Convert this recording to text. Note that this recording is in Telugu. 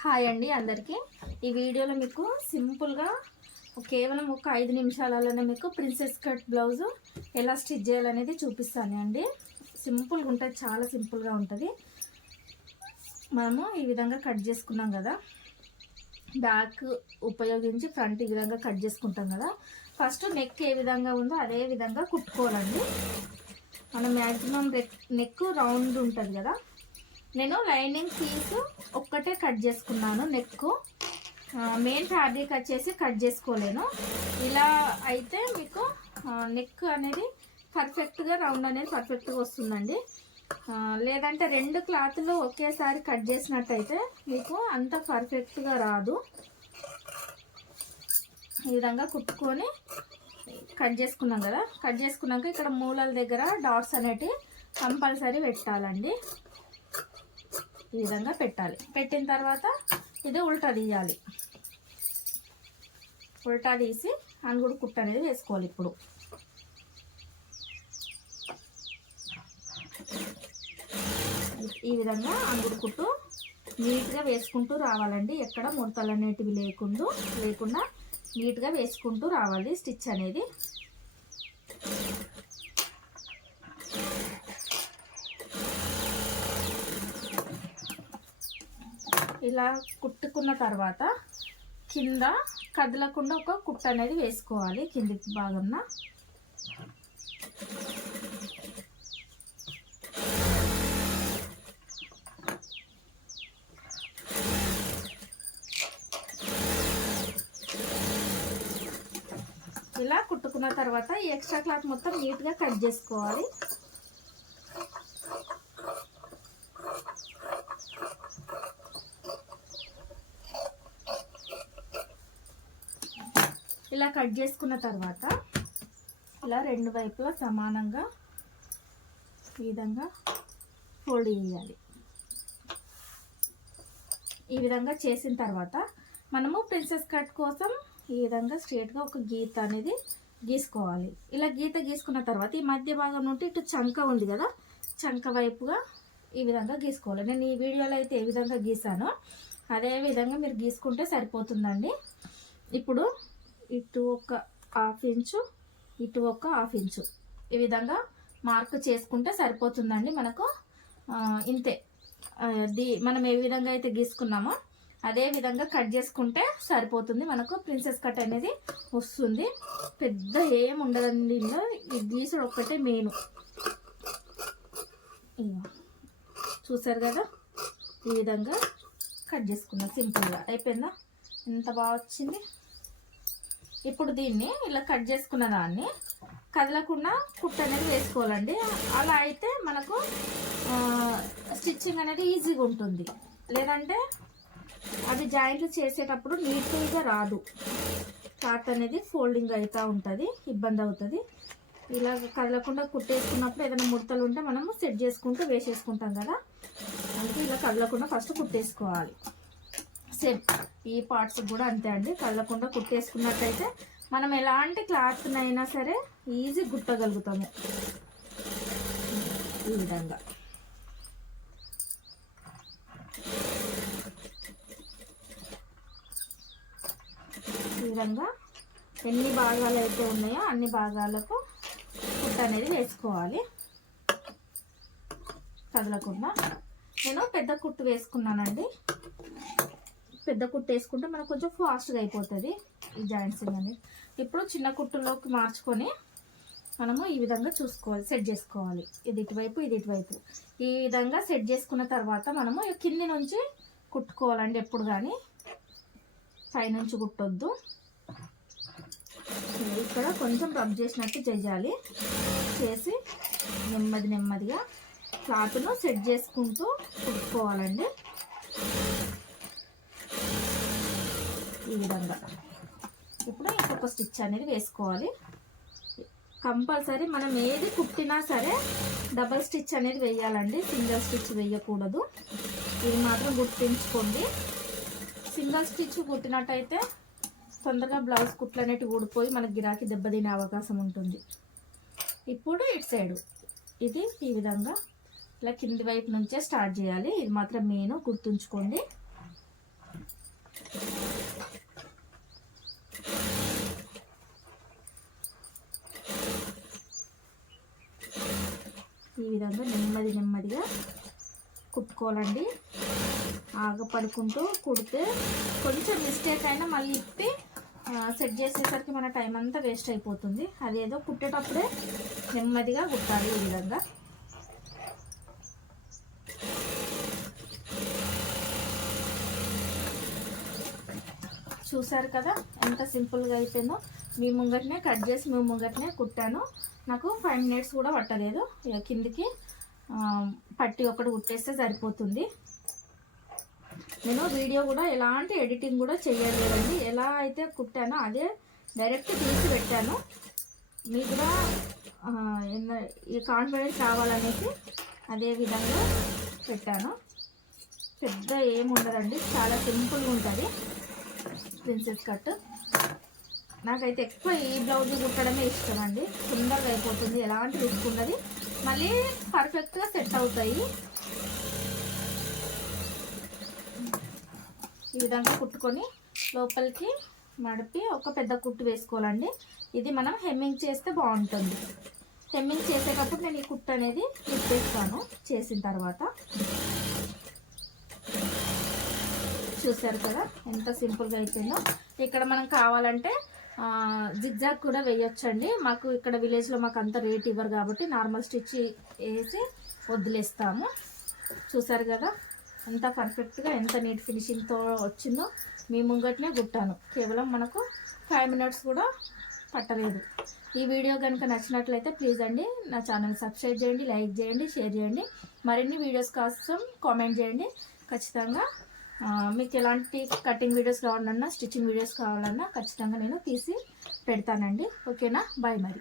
హాయ్ అండి అందరికీ. ఈ వీడియోలో మీకు సింపుల్గా కేవలం ఒక ఐదు నిమిషాలలోనే మీకు ప్రిన్సెస్ కట్ బ్లౌజ్ ఎలా స్టిచ్ చేయాలనేది చూపిస్తాను అండి. సింపుల్గా ఉంటుంది చాలా సింపుల్గా ఉంటుంది. మనము ఈ విధంగా కట్ చేసుకున్నాం కదా. బ్యాక్ ఉపయోగించి ఫ్రంట్ ఈ విధంగా కట్ చేసుకుంటాం కదా. ఫస్ట్ నెక్ ఏ విధంగా ఉందో అదే విధంగా కుట్టుకోవాలండి. మనం మ్యాక్సిమం నెక్ రౌండ్ ఉంటుంది కదా. నేను లైనింగ్ పీస్ ఒక్కటే కట్ చేసుకున్నాను నెక్ మెయిన్ ఫ్యాబ్రిక్ వచ్చేసి కట్ చేసుకోలేను. ఇలా అయితే మీకు నెక్ అనేది పర్ఫెక్ట్గా రౌండ్ అనేది పర్ఫెక్ట్గా వస్తుందండి. లేదంటే రెండు క్లాత్లు ఒకేసారి కట్ చేసినట్టయితే మీకు అంత పర్ఫెక్ట్గా రాదు. ఈ విధంగా కుట్టుకొని కట్ చేసుకున్నాం కదా. కట్ చేసుకున్నాక ఇక్కడ మూలల దగ్గర డాట్స్ అనేటివి కంపల్సరీ పెట్టాలండి. ఈ విధంగా పెట్టాలి. పెట్టిన తర్వాత ఇది ఉల్టా తీయాలి. ఉల్టా తీసి అనుగుడు కుట్టు అనేది వేసుకోవాలి ఇప్పుడు. ఈ విధంగా అంగుడు కుట్టు నీట్గా వేసుకుంటూ రావాలండి. ఎక్కడ ముడతలు అనేటివి లేకుండా లేకుండా నీట్గా వేసుకుంటూ రావాలి. స్టిచ్ అనేది ఇలా కుట్టుకున్న తర్వాత కింద కదలకుండా ఒక కుట్ట అనేది వేసుకోవాలి కింది భాగంన. ఇలా కుట్టుకున్న తర్వాత ఈ ఎక్స్ట్రా క్లాత్ మొత్తం నీట్గా కట్ చేసుకోవాలి. ఇలా కట్ చేసుకున్న తర్వాత ఇలా రెండు వైపులా సమానంగా ఈ విధంగా ఫోల్డ్ చేయాలి. ఈ విధంగా చేసిన తర్వాత మనము ప్రిన్సెస్ కట్ కోసం ఈ విధంగా స్ట్రేట్గా ఒక గీత అనేది గీసుకోవాలి. ఇలా గీత గీసుకున్న తర్వాత ఈ మధ్య భాగం నుండి ఇటు చంక ఉంది కదా చంక వైపుగా ఈ విధంగా గీసుకోవాలి. నేను ఈ వీడియోలో అయితే ఏ విధంగా గీసానో అదే విధంగా మీరు గీసుకుంటే సరిపోతుందండి. ఇప్పుడు ఇటు ఒక హాఫ్ ఇంచు ఇటు ఒక హాఫ్ ఇంచు. ఈ విధంగా మార్క్ చేసుకుంటే సరిపోతుందండి మనకు. ఇంతే. ఆ, ది మనం ఏ విధంగా అయితే గీసుకున్నామో అదే విధంగా కట్ చేసుకుంటే సరిపోతుంది. మనకు ప్రిన్సెస్ కట్ అనేది వస్తుంది. పెద్ద ఏం ఉండదండి ఇందులో. ఈ గీసుడు ఒక్కటే మెయిన్. చూసారు కదా? ఈ విధంగా కట్ చేసుకున్నా సింపుల్గా. అయిపోయిందా? ఎంత బాగా వచ్చింది? ఇప్పుడు దీన్ని ఇలా కట్ చేసుకున్న దాన్ని కదలకుండా కుట్ట అనేది వేసుకోవాలండి. అలా అయితే మనకు స్టిచ్చింగ్ అనేది ఈజీగా ఉంటుంది. లేదంటే అది జాయింట్లు చేసేటప్పుడు నీట్గా రాదు. క్లాత్ అనేది ఫోల్డింగ్ అవుతూ ఉంటుంది ఇబ్బంది అవుతుంది. ఇలా కదలకుండా కుట్టేసుకున్నప్పుడు ఏదైనా ముడతలు ఉంటే మనము సెట్ చేసుకుంటూ వేసేసుకుంటాం కదా. అందుకే ఇలా కదలకుండా ఫస్ట్ కుట్టేసుకోవాలి. సేమ్ ఈ పార్ట్స్ కూడా అంతే అండి. కళ్ళకుండా కుట్టేసుకున్నట్టయితే మనం ఎలాంటి క్లాత్నైనా సరే ఈజీ గుట్టగలుగుతాము ఈ విధంగా. ఈ విధంగా ఎన్ని భాగాలు అయితే ఉన్నాయో అన్ని భాగాలకు కుట్ట అనేది వేసుకోవాలి. కదలకుండా. నేను పెద్ద కుట్టు వేసుకున్నానండి. పెద్ద కుట్టు వేసుకుంటే మనకు కొంచెం ఫాస్ట్గా అయిపోతుంది ఈ జాయింట్స్ అనేది. ఇప్పుడు చిన్న కుట్టులోకి మార్చుకొని మనము ఈ విధంగా చూసుకోవాలి సెట్ చేసుకోవాలి. ఇది ఇటువైపు ఇది ఇటువైపు. ఈ విధంగా సెట్ చేసుకున్న తర్వాత మనము కింది నుంచి కుట్టుకోవాలండి ఎప్పుడు కానీ పైనుంచి కుట్టొద్దు. ఇక్కడ కొంచెం రబ్ చేసినట్టు చేయాలి. చేసి నెమ్మది నెమ్మదిగా క్లాత్ను సెట్ చేసుకుంటూ కుట్టుకోవాలండి. ఈ విధంగా. ఇప్పుడు ఇంకొక స్టిచ్ అనేది వేసుకోవాలి. కంపల్సరీ మనం ఏది కుట్టినా సరే డబల్ స్టిచ్ అనేది వేయాలండి. సింగిల్ స్టిచ్ వేయకూడదు. ఇది మాత్రం గుర్తించుకోండి. సింగిల్ స్టిచ్ కుట్టినట్టయితే తొందరగా బ్లౌజ్ కుట్లు అనేటివి ఊడిపోయి మనకి గిరాకీ దెబ్బతినే అవకాశం ఉంటుంది. ఇప్పుడు ఇటు సైడు. ఇది ఈ విధంగా ఇలా కింది వైపు నుంచే స్టార్ట్ చేయాలి. ఇది మాత్రం మెయిన్ గుర్తుంచుకోండి. విధంగా నెమ్మది నెమ్మదిగా కుట్టుకోవాలండి. ఆగపడుకుంటూ కుడితే కొంచెం మిస్టేక్ అయినా మళ్ళీ ఇప్పి సెట్ చేసేసరికి మన టైం అంతా వేస్ట్ అయిపోతుంది. అదేదో కుట్టేటప్పుడే నెమ్మదిగా కుట్టాలి ఈ విధంగా. చూసారు కదా? ఎంత సింపుల్గా అయిపోయిందో. మీ ముంగటనే కట్ చేసి మీ ముంగటనే కుట్టాను. నాకు ఫైవ్ మినిట్స్ కూడా పట్టలేదు. ఇక కిందికి పట్టి ఒకటి కుట్టేస్తే సరిపోతుంది. నేను వీడియో కూడా ఎలాంటి ఎడిటింగ్ కూడా చేయలేదండి. ఎలా అయితే కుట్టానో అదే డైరెక్ట్ తీసి పెట్టాను. మీకు కూడా ఈ కాన్ఫిడెన్స్ రావాలనేసి అదే విధంగా పెట్టాను. పెద్ద ఏముండదండి. చాలా సింపుల్గా ఉంటుంది. Princess cut. నాకైతే ఎక్కువ ఈ బ్లౌజ్ కుట్టడమే ఇష్టం అండి తొందరగా అయిపోతుంది. ఎలాంటి రిస్క్ ఉండదు. మళ్ళీ పర్ఫెక్ట్గా సెట్ అవుతాయి. ఈ విధంగా కుట్టుకొని లోపలికి మడిపి ఒక పెద్ద కుట్టు వేసుకోవాలండి. ఇది మనం హెమ్మింగ్ చేస్తే బాగుంటుంది. హెమ్మింగ్ చేసేటప్పుడు నేను ఈ కుట్టు అనేది చేస్తాను చేసిన తర్వాత చూసారు కదా ఎంత సింపుల్గా అయిపోయిందో. ఇక్కడ మనం కావాలంటే జిగ్జాగ్ కూడా వేయొచ్చండి. మాకు ఇక్కడ విలేజ్లో మాకు అంత రేట్ ఇవ్వరు కాబట్టి నార్మల్ స్టిచ్ వేసి వదిలేస్తాము. చూసారు కదా ఎంత పర్ఫెక్ట్గా ఎంత నీట్ ఫినిషింగ్తో వచ్చిందో. మీ ముంగట్నే గుట్టాను కేవలం మనకు ఫైవ్ మినిట్స్ కూడా పట్టలేదు. ఈ వీడియో కనుక నచ్చినట్లయితే ప్లీజ్ అండి నా ఛానల్ సబ్స్క్రైబ్ చేయండి లైక్ చేయండి షేర్ చేయండి. మరిన్ని వీడియోస్ కోసం కామెంట్ చేయండి. ఖచ్చితంగా మీకు ఎలాంటి కటింగ్ వీడియోస్ కావాలన్నా స్టిచ్చింగ్ వీడియోస్ కావాలన్నా ఖచ్చితంగా నేను తీసి పెడతానండి. ఓకేనా? బాయ్ మరి.